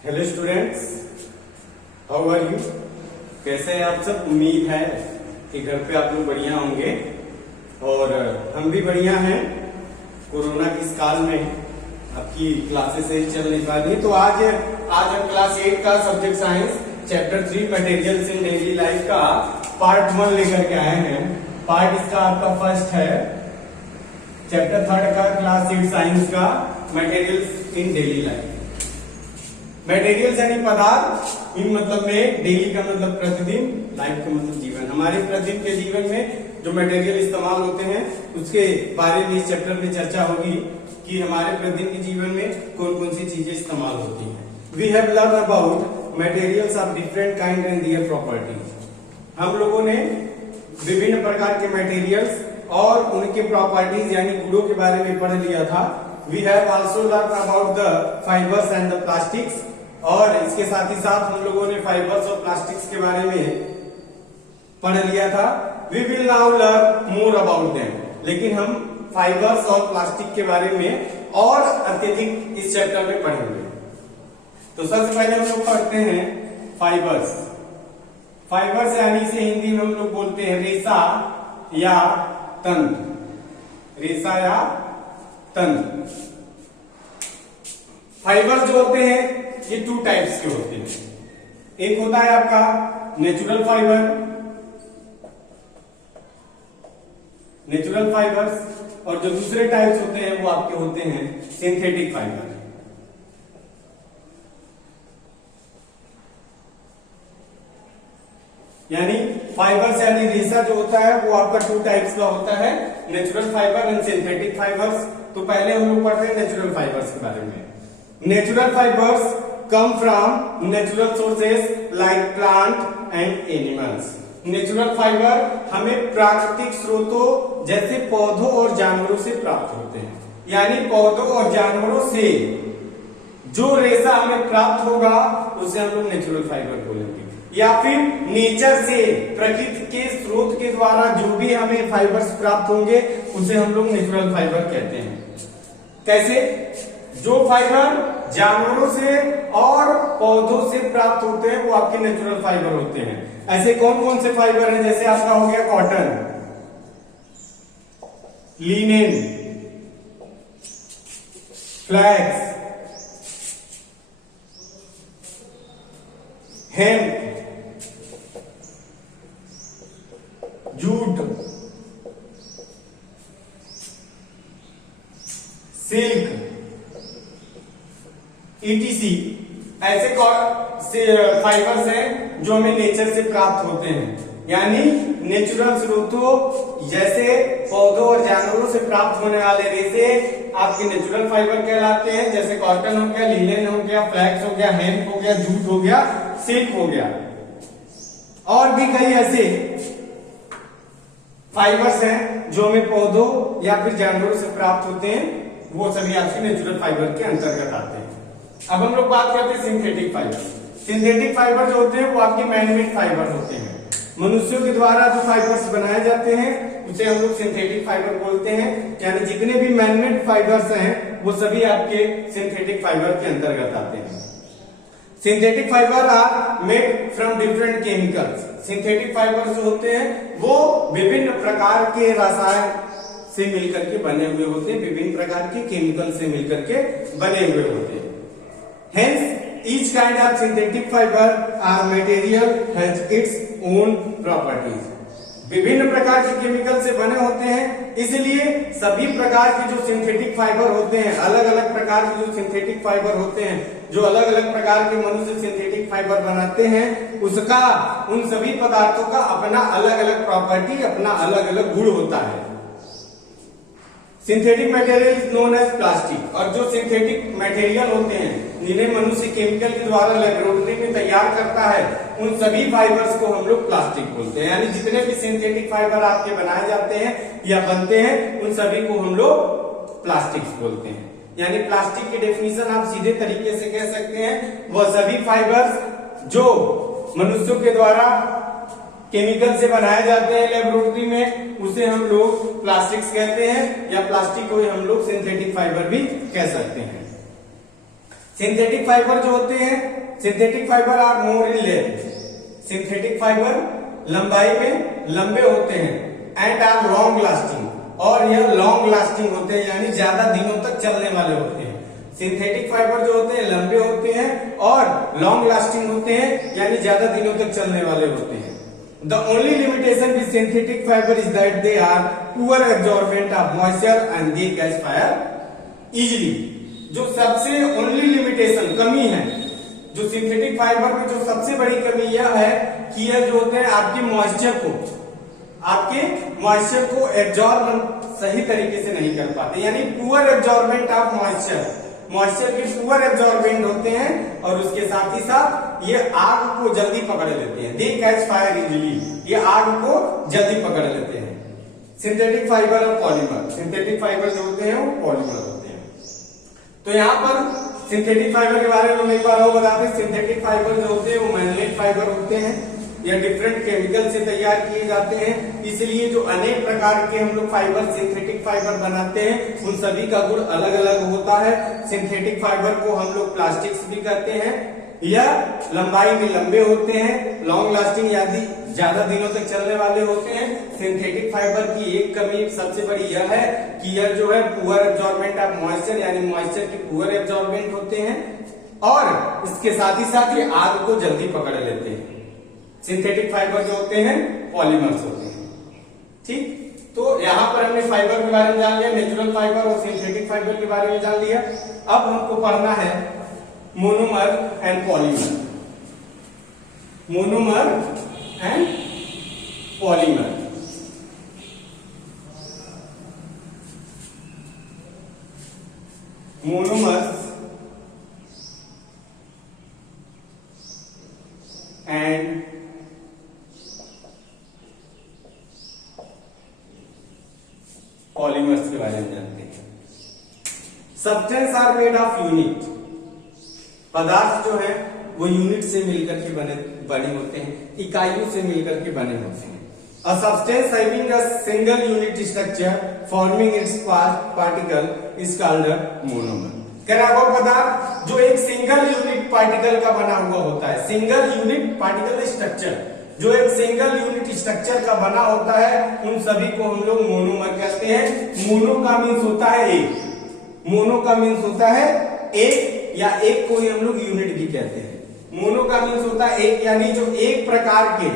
Hello students, how are you. कैसे हैं आप सब। उम्मीद है कि घर पे आप लोग बढ़िया होंगे और हम भी बढ़िया हैं। कोरोना के इस काल में आपकी क्लासेस चल नहीं पा रही है, तो आज हम क्लास 8 का subject science chapter 3 materials in daily life का पार्ट 1 लेकर के आए हैं। पार्ट इसका आपका फर्स्ट है, चैप्टर 3 का क्लास 8 साइंस का materials in daily life. Materials यानी पदार्थ, इन मतलब में डेली का मतलब प्रतिदिन, लाइफ का मतलब जीवन। हमारे प्रतिदिन के जीवन में जो मटेरियल इस्तेमाल होते हैं उसके बारे में इस चैप्टर में चर्चा होगी कि हमारे प्रतिदिन के जीवन में कौन कौन सी चीजें इस्तेमाल होती हैं। We have learn about materials of different kind and their properties. हम लोगों ने विभिन्न प्रकार के मटेरियल्स और उनके प्रॉपर्टीज यानी गुणों के बारे में पढ़ लिया था। We have also learn about the fibres and the plastics, और इसके साथ ही साथ हम लोगों ने फाइबर्स और प्लास्टिक्स के बारे में पढ़ लिया था। We will now learn more about them, लेकिन हम फाइबर्स और प्लास्टिक के बारे में और अत्यधिक इस चैप्टर में पढ़ेंगे। तो सबसे पहले हम लोग पढ़ते हैं फाइबर्स। फाइबर्स यानी इसे हिंदी में हम लोग बोलते हैं रेशा या तंतु। रेशा या तंतु। फाइबर जो होते हैं ये 2 टाइप्स के होते हैं। एक होता है आपका नेचुरल फाइबर, नेचुरल फाइबर्स, और जो दूसरे टाइप्स होते हैं वो आपके होते हैं सिंथेटिक फाइबर। यानी फाइबर्स यानी रेशा जो होता है वो आपका 2 टाइप्स का होता है, natural fibre and synthetic fibres. तो पहले हम लोग पढ़ते हैं नेचुरल फाइबर्स के बारे में। Natural fibres come from natural sources like plant and animals। Natural fibre हमें प्राकृतिक स्रोतों जैसे पौधों और जानवरों से प्राप्त होते हैं। यानी पौधों और जानवरों से जो रेशा हमें प्राप्त होगा उसे हम लोग नेचुरल फाइबर बोलेंगे। या फिर नेचर से, प्रकृति के स्रोत के द्वारा जो भी हमें फाइबर्स प्राप्त होंगे उसे हम लोग नेचुरल फाइबर कहते हैं। कैसे? जो फाइबर जानवरों से और पौधों से प्राप्त होते हैं वो आपके नेचुरल फाइबर होते हैं। ऐसे कौन कौन से फाइबर हैं? जैसे आपका हो गया cotton, linen, flax, hemp, jute, silk, ETC। ऐसे फाइबर्स हैं जो हमें नेचर से प्राप्त होते हैं। यानी नेचुरल स्रोतों जैसे पौधों और जानवरों से प्राप्त होने वाले रेशे आपके नेचुरल फाइबर कहलाते हैं। जैसे कॉटन हो गया, लिनेन हो गया, फ्लैक्स हो गया, हेम्प हो गया, जूट हो गया, सिल्क हो गया। और भी कई ऐसे फाइबर्स हैं जो हमें पौधों या फिर जानवरों से प्राप्त होते हैं, वो सभी आपके नेचुरल फाइबर के अंतर्गत आते हैं। अब हम लोग बात करते हैं सिंथेटिक फाइबर। सिंथेटिक फाइबर जो होते हैं वो आपके मैनमेड फाइबर होते हैं। मनुष्यों के द्वारा जो फाइबर्स बनाए जाते हैं उसे हम लोग सिंथेटिक फाइबर बोलते हैं। यानी जितने भी मैनमेड फाइबर्स हैं वो सभी आपके सिंथेटिक फाइबर के अंतर्गत आते हैं। Synthetic fibre are made from different chemicals. Synthetic fibre जो होते हैं वो विभिन्न प्रकार के रसायन से मिलकर के बने हुए होते हैं, विभिन्न प्रकार के केमिकल से मिलकर के बने हुए होते हैं। Hence, each kind of synthetic fiber or material has its own properties। विभिन्न प्रकार के केमिकल से बने होते हैं, इसलिए सभी प्रकार के जो सिंथेटिक फाइबर होते हैं, अलग अलग प्रकार के जो सिंथेटिक फाइबर होते हैं, जो अलग अलग प्रकार के मनुष्य सिंथेटिक फाइबर बनाते हैं, उसका, उन सभी पदार्थों का अपना अलग अलग प्रॉपर्टी, अपना अलग अलग गुण होता है। Synthetic material is known as plastic. और जो सिंथेटिक मटेरियल होते हैं जिन्हें मनुष्य केमिकल के द्वारा लेबोरेटरी में तैयार करता है, उन सभी फाइबर्स को हम लोग प्लास्टिक बोलते हैं। यानी जितने भी सिंथेटिक फाइबर आपके बनाए जाते हैं या बनते हैं उन सभी को हम लोग प्लास्टिक्स बोलते हैं। यानी प्लास्टिक की डेफिनेशन आप सीधे तरीके से कह सकते हैं, वह सभी फाइबर्स जो मनुष्यों के द्वारा केमिकल से बनाए जाते हैं लेबोरेटरी में, उसे हम लोग प्लास्टिक्स कहते हैं, या प्लास्टिक को हम लोग सिंथेटिक फाइबर भी कह सकते हैं। सिंथेटिक फाइबर जो होते हैं, synthetic fibre are more in length, synthetic fibre लंबाई में लंबे होते हैं एंड आर लॉन्ग लास्टिंग, और यह लॉन्ग लास्टिंग होते हैं यानी ज्यादा दिनों तक चलने वाले होते हैं। सिंथेटिक फाइबर जो होते हैं लंबे होते हैं और लॉन्ग लास्टिंग होते हैं यानी ज्यादा दिनों तक चलने वाले होते हैं। The only limitation with synthetic fibre is that they are poor absorbent of moisture and they catch fire easily. जो सबसे ओनली लिमिटेशन कमी है जो सिंथेटिक फाइबर में, जो सबसे बड़ी कमी यह है कि यह जो होते हैं आपके मॉइस्चर को एब्जॉर्ब सही तरीके से नहीं कर पाते, यानी पुअर एब्जॉर्बेंट ऑफ मॉइस्चर के पुअर एब्जॉर्बेंट होते हैं, और उसके साथ ही साथ ये आग को जल्दी पकड़ लेते हैं। दे कैच फायर इजिली, ये आग को जल्दी पकड़ लेते हैं। सिंथेटिक फाइबर और पॉलीमर, सिंथेटिक फाइबर जो होते हैं वो पॉलीमर होते हैं। तो यहाँ पर सिंथेटिक फाइबर के बारे में एक बार और बताते हैं। सिंथेटिक फाइबर जो होते हैं वो मैग्नेट फाइबर होते हैं, या डिफरेंट केमिकल से तैयार किए जाते हैं, इसलिए जो अनेक प्रकार के हम लोग फाइबर सिंथेटिक फाइबर बनाते हैं उन सभी का गुण अलग अलग होता है। सिंथेटिक फाइबर को हम लोग प्लास्टिक्स भी कहते हैं, यह लंबाई में लंबे होते हैं, लॉन्ग लास्टिंग यानी ज्यादा दिनों तक चलने वाले होते हैं। सिंथेटिक फाइबर की एक कमी सबसे बड़ी यह है कि यह जो है पुअर एब्जॉर्बेंट ऑफ मॉइस्चर यानी मॉइस्चर के पुअर एब्जॉर्बेंट होते हैं, और इसके साथ ही साथ ये आग को जल्दी पकड़ लेते हैं। सिंथेटिक फाइबर जो होते हैं पॉलीमर्स होते हैं। ठीक, तो यहां पर हमने फाइबर के बारे में जान लिया, नेचुरल फाइबर और सिंथेटिक फाइबर के बारे में जान लिया। अब हमको पढ़ना है monomer and polymer, monomer and polymer. Monomers and polymers के बारे में जानते हैं। Substance are made of unit, पदार्थ जो है वो यूनिट से मिलकर के बने होते हैं, इकाइयों से मिलकर के बने होते हैं। A substance having a single unit structure forming its particle is called a monomer। कह रहा वो पदार्थ जो एक सिंगल यूनिट पार्टिकल का बना हुआ होता है, सिंगल यूनिट पार्टिकल स्ट्रक्चर जो एक सिंगल यूनिट स्ट्रक्चर का बना होता है, उन सभी को हम लोग मोनोमर कहते हैं। मोनो का मीन्स होता है एक, मोनो का मीन्स होता है एक, या एक को ही हम लोग यूनिट भी कहते हैं। मोनो का मीन्स होता है एक, यानी जो एक प्रकार के,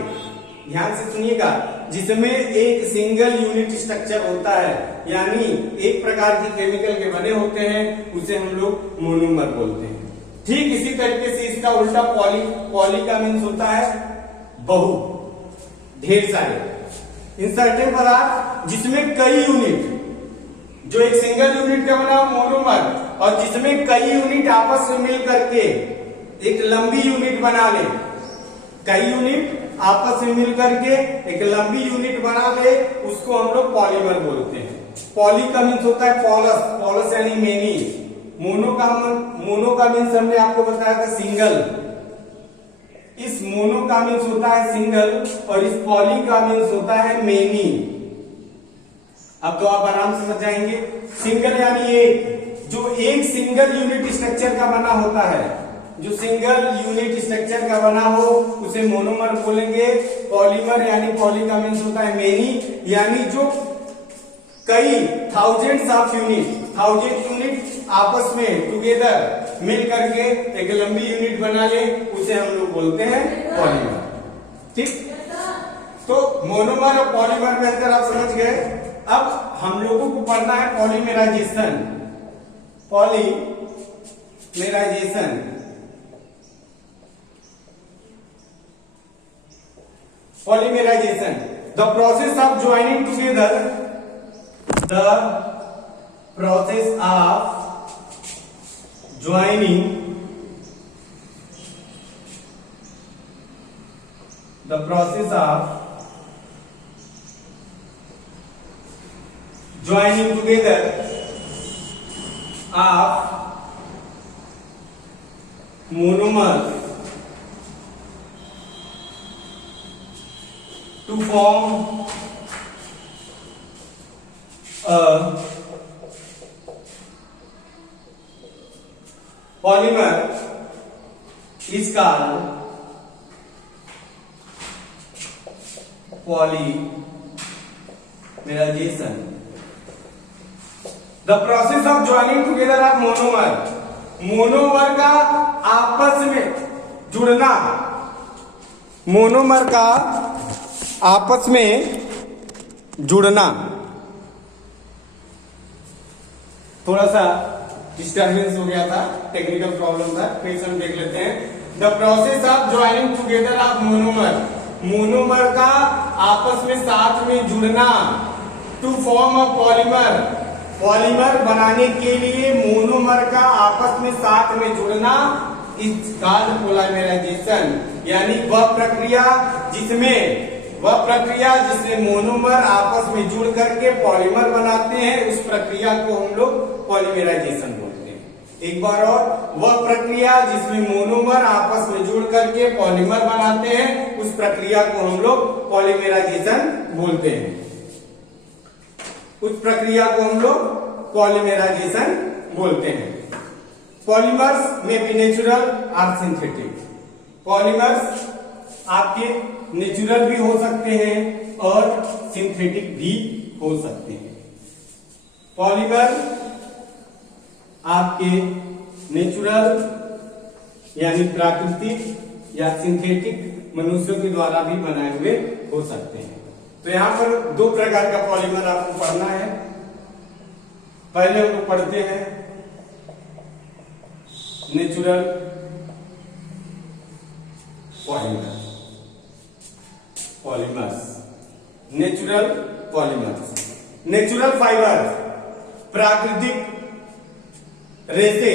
ध्यान से सुनिएगा, जिसमें एक सिंगल यूनिट स्ट्रक्चर होता है, यानी एक प्रकार के केमिकल के बने होते हैं, उसे हम लोग मोनोमर बोलते हैं। ठीक इसी तरीके से इसका उल्टा पॉली का मीन्स होता है बहु, ढेर सारे। इन सर्टेन पदार्थ जिसमें कई यूनिट, जो एक सिंगल यूनिट का बना मोनोमर, और जिसमें कई यूनिट आपस में मिल करके एक लंबी यूनिट बना ले, कई यूनिट आपस में मिल करके एक लंबी यूनिट बना ले, उसको हम लोग पॉलीमर बोलते हैं। पॉली का मीन्स होता है पॉलस, पॉलस यानी मेनी। मोनो का मीन्स हमने आपको बताया था सिंगल, इस मोनो का मीन्स होता है सिंगल, और इस पॉली का मीन्स होता है मेनी। अब तो आप आराम से समझाएंगे। सिंगल यानी एक, जो एक सिंगल यूनिट स्ट्रक्चर का बना होता है, जो सिंगल यूनिट स्ट्रक्चर का बना हो उसे मोनोमर बोलेंगे। पॉलीमर यानी पॉली का मीन्स होता है मेनी, यानी जो कई thousands of unit, thousand unit आपस में टुगेदर मिल करके एक लंबी यूनिट बना ले, उसे हम लोग बोलते हैं पॉलीमर। ठीक, तो मोनोमर और पॉलीमर में अंतर आप समझ गए। अब हम लोगों को पढ़ना है polymerization, polymerization. Polymerization, the process of joining together, the process of joining, the process of joining together of monomers to form a polymer is called polymerization. The process of joining together of monomer, monomer का आपस में जुड़ना, monomer का आपस में जुड़ना। थोड़ा सा डिस्टर्बेंस हो गया था, टेक्निकल प्रॉब्लम था, फिर हम देख लेते हैं। The process of joining together of monomer, monomer का आपस में साथ में जुड़ना, to form a polymer, polymer बनाने के लिए मोनोमर का आपस में साथ में जुड़ना इज कॉल्ड पॉलीमराइजेशन। यानी वह प्रक्रिया जिसमें मोनोमर आपस में जुड़ करके पॉलीमर बनाते हैं, उस प्रक्रिया को हम लोग पॉलीमराइजेशन बोलते हैं। एक बार और, वह प्रक्रिया जिसमें मोनोमर आपस में जुड़ करके पॉलीमर बनाते हैं, उस प्रक्रिया को हम लोग पॉलीमराइजेशन बोलते हैं। उस प्रक्रिया को हम लोग पॉलीमराइजेशन बोलते हैं। पॉलीमर्स में भी नेचुरल और सिंथेटिक, पॉलीमर्स आपके नेचुरल भी हो सकते हैं और सिंथेटिक भी हो सकते हैं। पॉलीमर आपके नेचुरल यानी प्राकृतिक या सिंथेटिक मनुष्यों के द्वारा भी बनाए हुए हो सकते हैं। तो यहां पर दो प्रकार का पॉलीमर आपको पढ़ना है। पहले हम लोग पढ़ते हैं natural polymer, polymers, natural polymers. Natural fibre, प्राकृतिक रेशे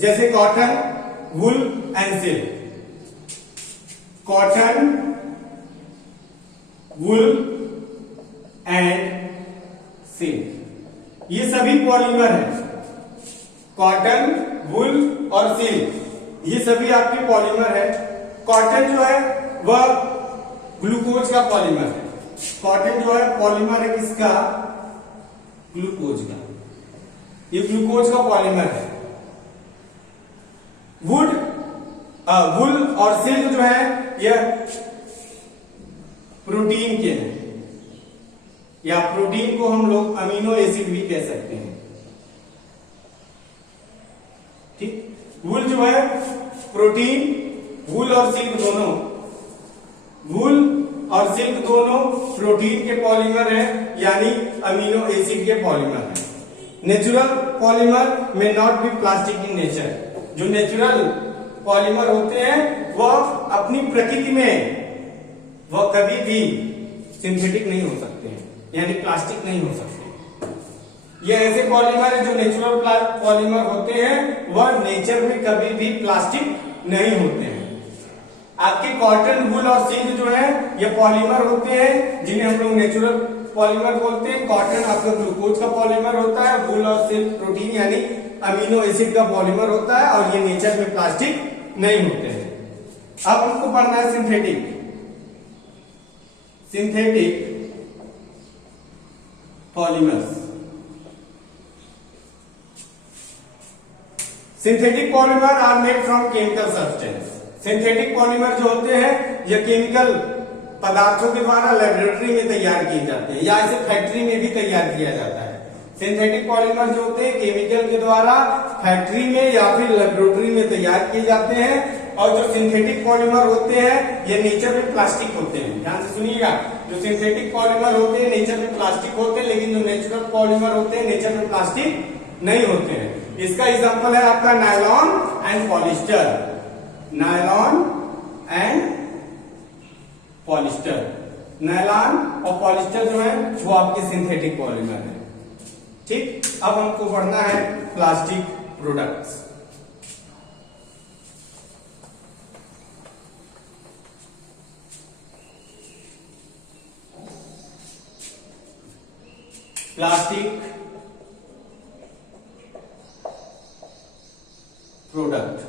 जैसे cotton, wool and silk, cotton, wool and silk, ये सभी पॉलीमर हैं। कॉटन, वुल और सिल्क ये सभी आपके पॉलीमर है। कॉटन जो है वह ग्लूकोज का पॉलीमर है। कॉटन जो है पॉलीमर है किसका? ग्लूकोज का। ये ग्लूकोज का पॉलीमर है। वुल और सिल्क जो है यह प्रोटीन के हैं, या प्रोटीन को हम लोग अमीनो एसिड भी कह सकते हैं। ठीक, वुल जो है प्रोटीन, वुल और सिल्क दोनों, वुल और सिल्क दोनों प्रोटीन के पॉलीमर हैं, यानी अमीनो एसिड के पॉलीमर हैं। नेचुरल पॉलीमर में not be plastic in nature, जो नेचुरल पॉलीमर होते हैं वह अपनी प्रकृति में वह कभी भी सिंथेटिक नहीं हो सकते हैं, यानी प्लास्टिक नहीं हो सकते। ये ऐसे पॉलीमर है जो नेचुरल पॉलीमर होते हैं, वह नेचर में कभी भी प्लास्टिक नहीं होते हैं। आपके कॉटन, वुल और सिल्क जो है ये पॉलीमर होते हैं जिन्हें हम लोग नेचुरल पॉलीमर बोलते हैं। कॉटन आपका ग्लूकोज का पॉलीमर होता है, वुल और सिल्क प्रोटीन यानी अमीनो एसिड का पॉलीमर होता है, और ये नेचर में प्लास्टिक नहीं होते हैं। अब हमको पढ़ना है synthetic, synthetic polymers. Synthetic polymer are made from chemical substance. Synthetic polymer जो होते हैं ये केमिकल पदार्थों के द्वारा लेबोरेटरी में तैयार किए जाते हैं, या इसे फैक्ट्री में भी तैयार किया जाता है। सिंथेटिक पॉलीमर जो होते हैं केमिकल के द्वारा फैक्ट्री में या फिर लेबोरेटरी में तैयार किए जाते हैं। और जो सिंथेटिक पॉलीमर होते हैं ये नेचर में प्लास्टिक होते हैं। ध्यान से सुनिएगा, जो सिंथेटिक पॉलीमर होते हैं नेचर में प्लास्टिक होते हैं, लेकिन जो नेचुरल पॉलीमर होते हैं नेचर में प्लास्टिक नहीं होते हैं। इसका एग्जांपल है आपका nylon and polyester, nylon and polyester. Nylon और पॉलिस्टर जो है वो आपके सिंथेटिक पॉलीमर है। ठीक, अब हमको पढ़ना है plastic products. Plastic product,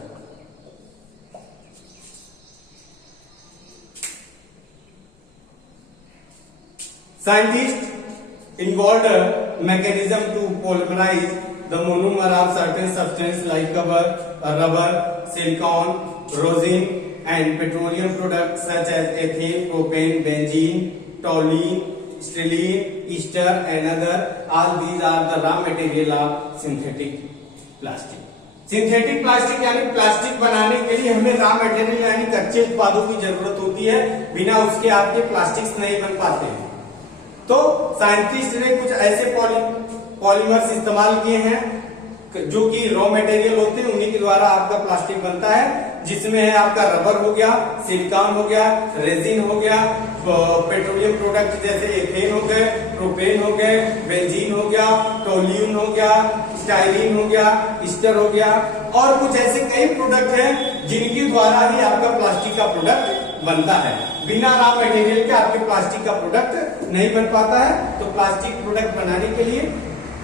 scientists involved a mechanism to polymerize the monomer of certain substance like cover rubber, silicon, rosin and petroleum product such as ethane, propane, benzene, toluene, styrene, ester and other, all these are the raw material of synthetic plastic. Synthetic plastic यानी plastic बनाने के लिए हमें raw material यानी कच्चे उत्पादों की जरूरत होती है, बिना उसके आपके प्लास्टिक्स नहीं बन पाते हैं। तो साइंटिस्ट ने कुछ ऐसे पॉलीमर्स इस्तेमाल किए हैं जो कि रॉ मटेरियल होते हैं, उन्हीं के द्वारा आपका प्लास्टिक बनता है, जिसमें है आपका रबर हो गया, सिलिकॉन हो गया, रेजिन हो गया, पेट्रोलियम प्रोडक्ट जैसे एथेन हो गए, प्रोपेन हो गए, बेंजीन हो गया, टोल्यून हो गया, स्टाइलिन हो गया, ईस्टर हो गया, और कुछ ऐसे कई प्रोडक्ट हैं जिनके द्वारा ही आपका प्लास्टिक का प्रोडक्ट बनता है। बिना रॉ मटेरियल के आपके प्लास्टिक का प्रोडक्ट नहीं बन पाता है। तो प्लास्टिक प्रोडक्ट बनाने के लिए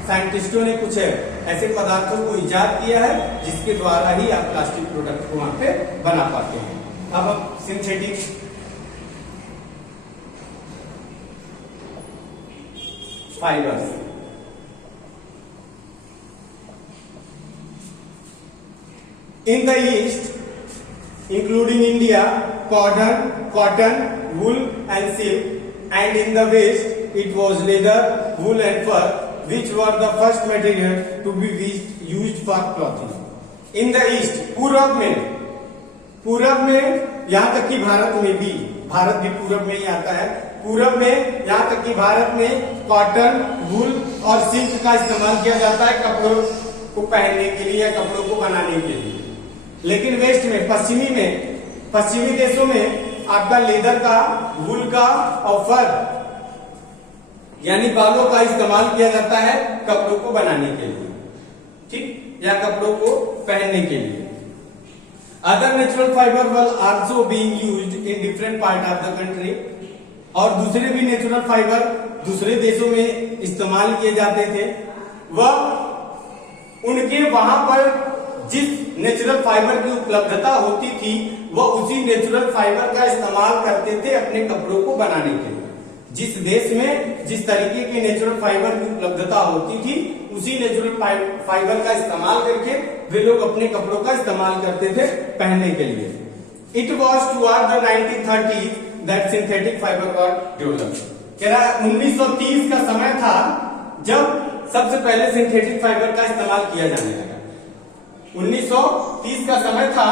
साइंटिस्टों ने कुछ ऐसे पदार्थों को इजाद किया है जिसके द्वारा ही आप प्लास्टिक प्रोडक्ट को वहां पे बना पाते हैं। अब हम synthetic fibres, in the east including India, cotton, wool and silk, and in the west it was leather, wool and fur, which were the first material to be used for clothing. In the east, पूरब में यहाँ तक कि भारत भी पूरब में ही आता है। पूरब में यहाँ तक कि भारत में कॉटन, वूल और सिल्क का इस्तेमाल किया जाता है कपड़ों को पहनने के लिए या कपड़ों को बनाने के लिए। लेकिन वेस्ट में, पश्चिमी देशों में आपका लेदर का, वूल का और फर यानी बालों का इस्तेमाल किया जाता है कपड़ों को बनाने के लिए, ठीक, या कपड़ों को पहनने के लिए। Other natural fibre were also being used in different part of the country, और दूसरे भी नेचुरल फाइबर दूसरे देशों में इस्तेमाल किए जाते थे। वह उनके वहां पर जिस नेचुरल फाइबर की उपलब्धता होती थी वह उसी नेचुरल फाइबर का इस्तेमाल करते थे अपने कपड़ों को बनाने के लिए। जिस देश में जिस तरीके के नेचुरल फाइबर की उपलब्धता होती थी उसी नेचुरल फाइबर का इस्तेमाल करके वे लोग अपने कपड़ों का इस्तेमाल करते थे पहनने के लिए। It was toward the 1930s that synthetic fibre were developed. कह रहा है 1930 का समय था जब सबसे पहले सिंथेटिक फाइबर का इस्तेमाल किया जाने लगा। 1930 का समय था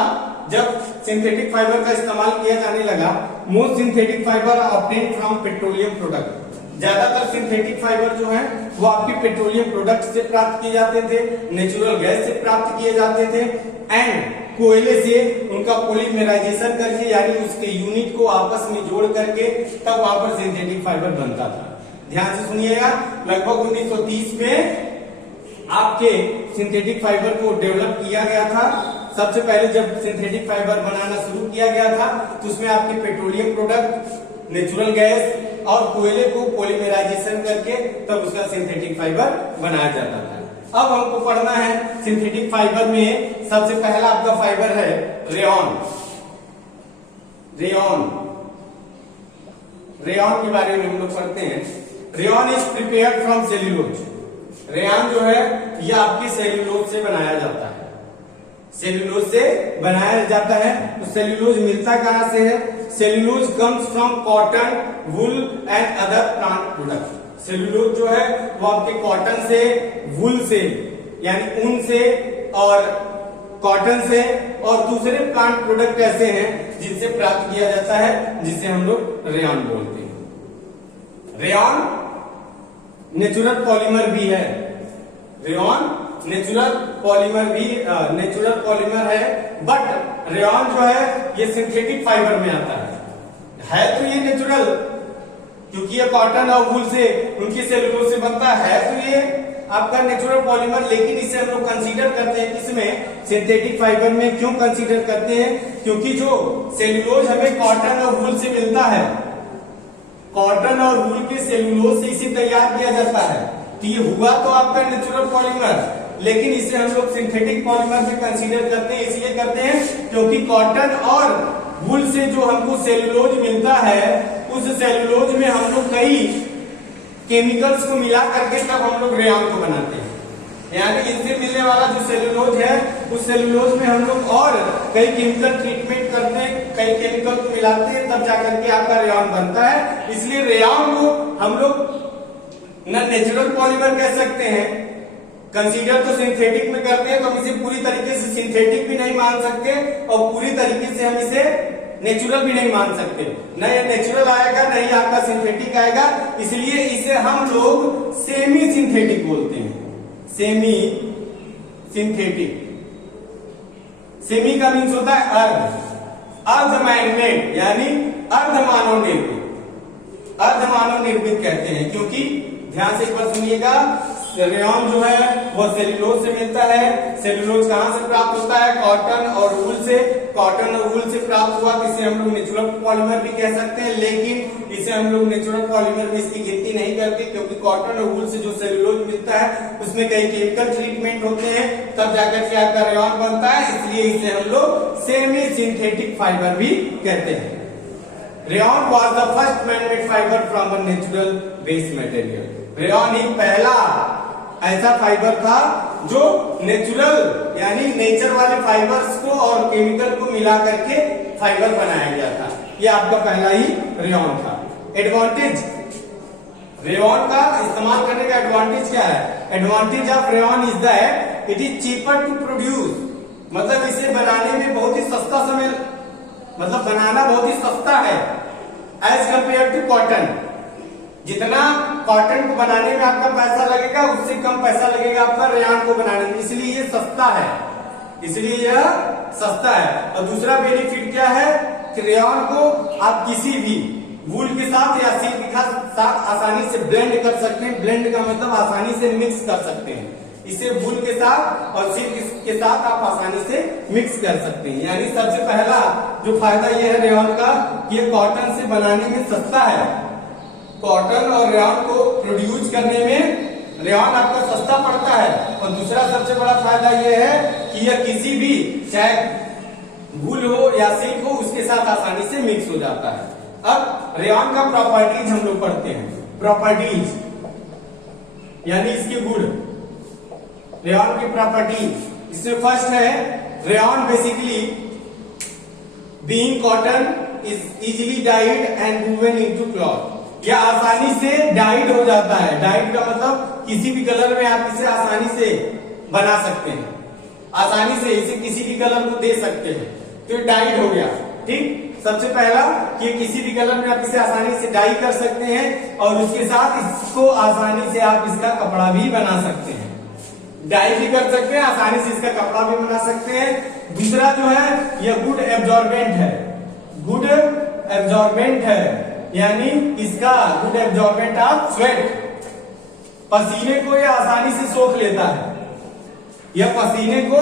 जब सिंथेटिक फाइबर का इस्तेमाल किया जाने लगा। Most synthetic fibre obtained from petroleum product. ज्यादातर सिंथेटिक फाइबर जो है वो आपके पेट्रोलियम प्रोडक्ट से प्राप्त किए जाते थे, नेचुरल गैस से प्राप्त किए जाते थे, एंड कोयले से उनका पॉलीमराइजेशन करके यानी उसके यूनिट को आपस में जोड़ करके तब वहां पर सिंथेटिक फाइबर बनता था। ध्यान से सुनिएगा, लगभग 1930 में आपके सिंथेटिक फाइबर को डेवलप किया गया था। सबसे पहले जब सिंथेटिक फाइबर बनाना शुरू किया गया था तो उसमें आपके पेट्रोलियम प्रोडक्ट, नेचुरल गैस और कोयले को पॉलीमराइजेशन करके तब उसका सिंथेटिक फाइबर बनाया जाता था। अब हमको पढ़ना है सिंथेटिक फाइबर में सबसे पहला आपका फाइबर है रेयॉन। रेयॉन के बारे में हम लोग पढ़ते हैं। Rayon is prepared from cellulose. Rayon जो है यह आपके सेल्यूलोज से बनाया जाता है, सेल्यूलोज से बनाया जाता है। तो सेल्यूलोज मिलता कहां से है? Cellulose comes from cotton, wool and other plant product. Cellulose जो है वो आपके कॉटन से, वुल से यानी ऊन से और कॉटन से और दूसरे प्लांट प्रोडक्ट ऐसे हैं जिनसे प्राप्त किया जाता है, जिसे हम लोग रेयॉन बोलते हैं। रेयॉन नेचुरल पॉलीमर भी है। रेयॉन नेचुरल पॉलीमर है, बट रेयॉन जो है ये सिंथेटिक फाइबर में आता है तो ये नेचुरल, क्योंकि ये कॉटन और वूल से, उनकी सेल्यूलोज से बनता है तो ये आपका नेचुरल पॉलीमर। लेकिन इसे हम लोग कंसीडर करते हैं किसमें? सिंथेटिक फाइबर में। क्यों कंसीडर करते हैं? क्योंकि जो सेल्यूलोज हमें कॉटन और वूल से मिलता है, कॉटन और वूल के सेल्यूलोज से इसे तैयार किया जाता है, तो ये हुआ तो आपका नेचुरल पॉलीमर, लेकिन इसे हम लोग सिंथेटिक पॉलीमर में कंसीडर करते हैं। इसलिए करते हैं क्योंकि कॉटन और वूल से जो हमको सेल्यूलोज मिलता है उस सेल्यूलोज में हम लोग कई केमिकल्स को मिला करके तब हम लोग रेयॉन को बनाते हैं। यानी इनसे मिलने वाला जो सेलुलोज है उस सेलुलोज में हम लोग और कई केमिकल ट्रीटमेंट करते हैं, कई केमिकल को मिलाते हैं, तब जाकर के आपका रेयॉन बनता है। इसलिए रेयॉन को हम लोग न नेचुरल पॉलीमर कह सकते हैं, कंसीडर तो सिंथेटिक में करते हैं, तो हम इसे पूरी तरीके से सिंथेटिक भी नहीं मान सकते और पूरी तरीके से हम इसे नेचुरल भी नहीं मान सकते। न ये नेचुरल आएगा न ही आपका सिंथेटिक आएगा, इसलिए इसे हम लोग सेमी सिंथेटिक बोलते हैं। सेमी सिंथेटिक, सेमी का मीन्स होता है अर्ध मैनमेड, यानी अर्धमानव निर्मित, अर्धमानव निर्मित कहते हैं। क्योंकि ध्यान से एक बार सुनिएगा, रेयॉन जो है वह सेलुलोज से मिलता है। सेलुलोज कहां से प्राप्त होता है? कॉटन और वूल से। कॉटन और वूल से प्राप्त हुआ, इसे हम लोग नेचुरल पॉलीमर भी कह सकते हैं, लेकिन इसे हम लोग नेचुरल पॉलीमर में इसकी गिनती नहीं करते, क्योंकि कॉटन और वूल से जो सेलुलोज मिलता है उसमें कई केमिकल ट्रीटमेंट होते हैं, तब जाकर के आपका रेयॉन बनता है। इसलिए इसे हम लोग सेमी सिंथेटिक फाइबर भी कहते हैं। Rayon was the first manmade fibre from a natural base material. Rayon ही पहला ऐसा फाइबर था जो नेचुरल यानी नेचर वाले फाइबर्स को और केमिकल को मिला करके फाइबर बनाया गया था। यह आपका पहला ही रेयॉन था। एडवांटेज, रेयॉन का इस्तेमाल करने का एडवांटेज क्या है? Advantage of rayon is that it is cheaper to produce, मतलब इसे बनाने में बहुत ही सस्ता समय, मतलब बनाना बहुत ही सस्ता है एज कंपेयर टू कॉटन। जितना कॉटन को बनाने में आपका पैसा लगेगा उससे कम पैसा लगेगा आपका रेयॉन को बनाने में, इसलिए ये सस्ता है, इसलिए यह सस्ता है। और दूसरा बेनिफिट क्या है कि रेयॉन को आप किसी भी वूल के साथ या सिल्क के साथ आसानी से ब्लेंड कर सकते हैं। ब्लेंड का मतलब आसानी से मिक्स कर सकते हैं, इसे वूल के साथ और सिल्क के साथ आप आसानी से मिक्स कर सकते हैं। यानी सबसे पहला जो फायदा यह है रेयॉन का, ये कॉटन से बनाने में सस्ता है। कॉटन और रेयॉन को प्रोड्यूस करने में रेयॉन आपका सस्ता पड़ता है। और दूसरा सबसे बड़ा फायदा यह है कि यह किसी भी, चाहे वूल हो या सिल्क हो, उसके साथ आसानी से मिक्स हो जाता है। अब रेयॉन का प्रॉपर्टीज हम लोग पढ़ते हैं। प्रॉपर्टीज यानी इसके गुण, रेयॉन की प्रॉपर्टीज। इसमें फर्स्ट है rayon basically being cotton is easily died and woven into cloth. यह आसानी से डाइड हो जाता है। डाइड का मतलब किसी भी कलर में आप इसे आसानी से बना सकते हैं, आसानी से इसे किसी भी कलर को दे सकते हैं, तो ये डाइड हो गया। ठीक, सबसे पहला कि किसी भी कलर में आप इसे आसानी से डाई कर सकते हैं और उसके साथ इसको आसानी से आप इसका कपड़ा भी बना सकते हैं, डाई भी कर सकते हैं, आसानी से इसका कपड़ा भी बना सकते हैं। दूसरा जो है यह गुड एब्जॉर्बेंट है, गुड एब्जॉर्बेंट है, यानी इसका गुड एब्जॉर्बेंट ऑफ स्वेट, पसीने को यह आसानी से सोख लेता है, यह पसीने को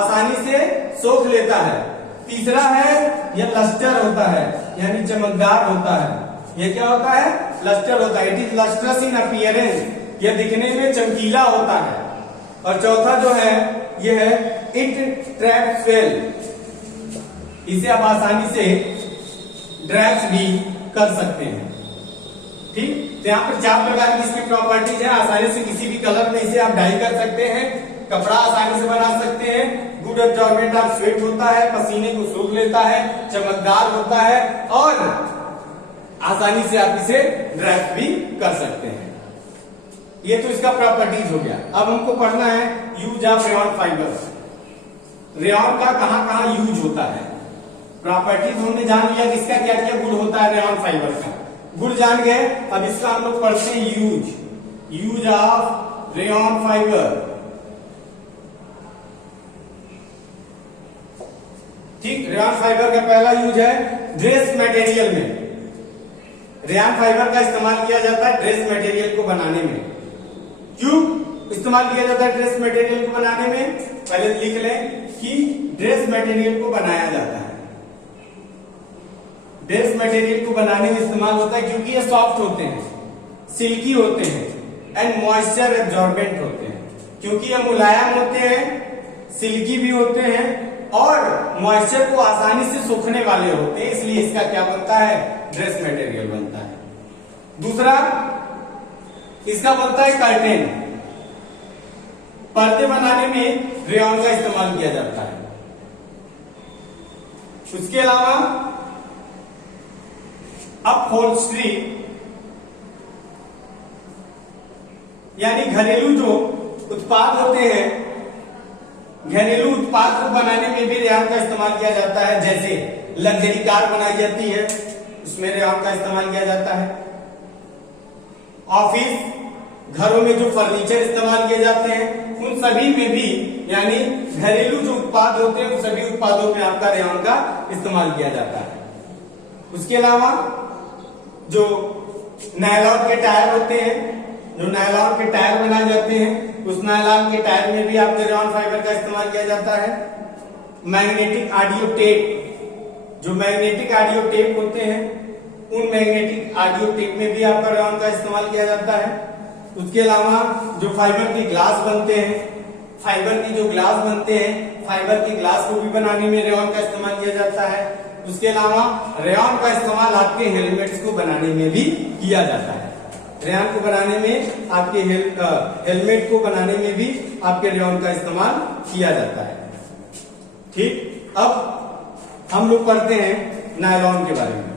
आसानी से सोख लेता है। तीसरा है यह लस्टर होता है, यानी चमकदार होता है। यह क्या होता है? लस्टर होता है। It is lustrous in appearance, यह दिखने में चमकीला होता है। और चौथा जो है यह है इट ट्रैप स्वेल, इसे आप आसानी से ड्रैप्स भी कर सकते हैं। ठीक, तो यहाँ पर 4 प्रकार की इसकी प्रॉपर्टीज है। आसानी से किसी भी कलर में इसे आप डाई कर सकते हैं, कपड़ा आसानी से बना सकते हैं, गुड एब्जॉर्बेंट ऑफ स्वेट होता है, पसीने को सोख लेता है, चमकदार होता है और आसानी से आप इसे ड्रैप भी कर सकते हैं। ये तो इसका प्रॉपर्टीज हो गया। अब हमको पढ़ना है use of rayon fibre. Rayon का कहां कहां यूज होता है। प्रॉपर्टीज हमने जान लिया कि इसका क्या क्या गुण होता है रेयॉन फाइबर का, गुण जान गए। अब इसका हम लोग पढ़ते हैं use, use of rayon fibre. ठीक, रेयॉन फाइबर का पहला यूज है ड्रेस मटेरियल में। रेयॉन फाइबर का इस्तेमाल किया जाता है ड्रेस मटेरियल को बनाने में। क्यों इस्तेमाल किया जाता है ड्रेस मटेरियल को बनाने में? पहले लिख लें कि ड्रेस मटेरियल को बनाया जाता है, ड्रेस मटेरियल को बनाने में इस्तेमाल होता है क्योंकि ये सॉफ्ट होते हैं, सिल्की होते हैं एंड मॉइस्चर एब्जॉर्बेंट होते हैं। क्योंकि ये मुलायम होते हैं, सिल्की भी होते हैं और मॉइस्चर को आसानी से सूखने वाले होते हैं, इसलिए इसका क्या बनता है? ड्रेस मटेरियल बनता है। दूसरा इसका बनता है कर्टेन। पर्दे बनाने में रेयॉन का इस्तेमाल किया जाता है। उसके अलावा अपहोल्स्ट्री यानी घरेलू जो उत्पाद होते हैं, घरेलू उत्पाद को बनाने में भी रेयॉन का इस्तेमाल किया जाता है। जैसे लग्जरी कार बनाई जाती है, उसमें रेयॉन का इस्तेमाल किया जाता है। ऑफिस घरों में जो फर्नीचर इस्तेमाल किए जाते हैं, उन सभी में भी यानी घरेलू जो उत्पाद होते हैं उन सभी उत्पादों में आपका रेयॉन का इस्तेमाल किया जाता है। उसके अलावा जो नायलॉन के टायर होते हैं, जो नायलॉन के टायर बनाए जाते हैं, उस नायलॉन के टायर में भी आपके रेयॉन फाइबर का इस्तेमाल किया जाता है। मैग्नेटिक ऑडियो टेप, जो मैग्नेटिक ऑडियो टेप होते हैं, उन मैग्नेटिक ऑडियो टेप में भी आपका रेयॉन का इस्तेमाल किया जाता है। उसके अलावा जो फाइबर के ग्लास बनते हैं, फाइबर की जो ग्लास बनते हैं, फाइबर की ग्लास को भी बनाने में रेयॉन का इस्तेमाल किया जाता है। उसके अलावा रेयॉन का इस्तेमाल आपके हेलमेट्स को बनाने में भी किया जाता है। रेयॉन को बनाने में आपके हेलमेट को बनाने में भी आपके रेयॉन का इस्तेमाल किया जाता है। ठीक, अब हम लोग पढ़ते हैं नायलॉन के बारे में।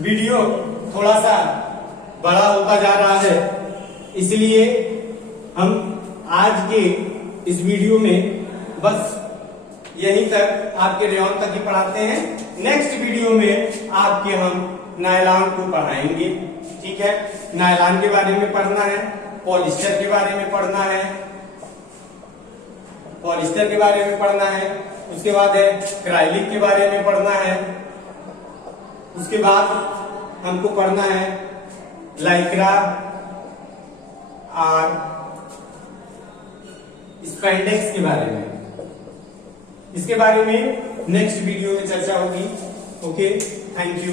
वीडियो थोड़ा सा बड़ा होता जा रहा है, इसलिए हम आज के इस वीडियो में बस यहीं तक, आपके रेयॉन तक ही पढ़ाते हैं। नेक्स्ट वीडियो में आपके हम नायलॉन को पढ़ाएंगे। ठीक है, नायलॉन के बारे में पढ़ना है, पॉलिस्टर के बारे में पढ़ना है, पॉलिस्टर के बारे में पढ़ना है। उसके बाद है एक्राइलिक के बारे में पढ़ना है। उसके बाद हमको पढ़ना है लाइक्रा और स्पैंडेक्स के बारे में। इसके बारे में नेक्स्ट वीडियो में चर्चा होगी। Okay, thank you.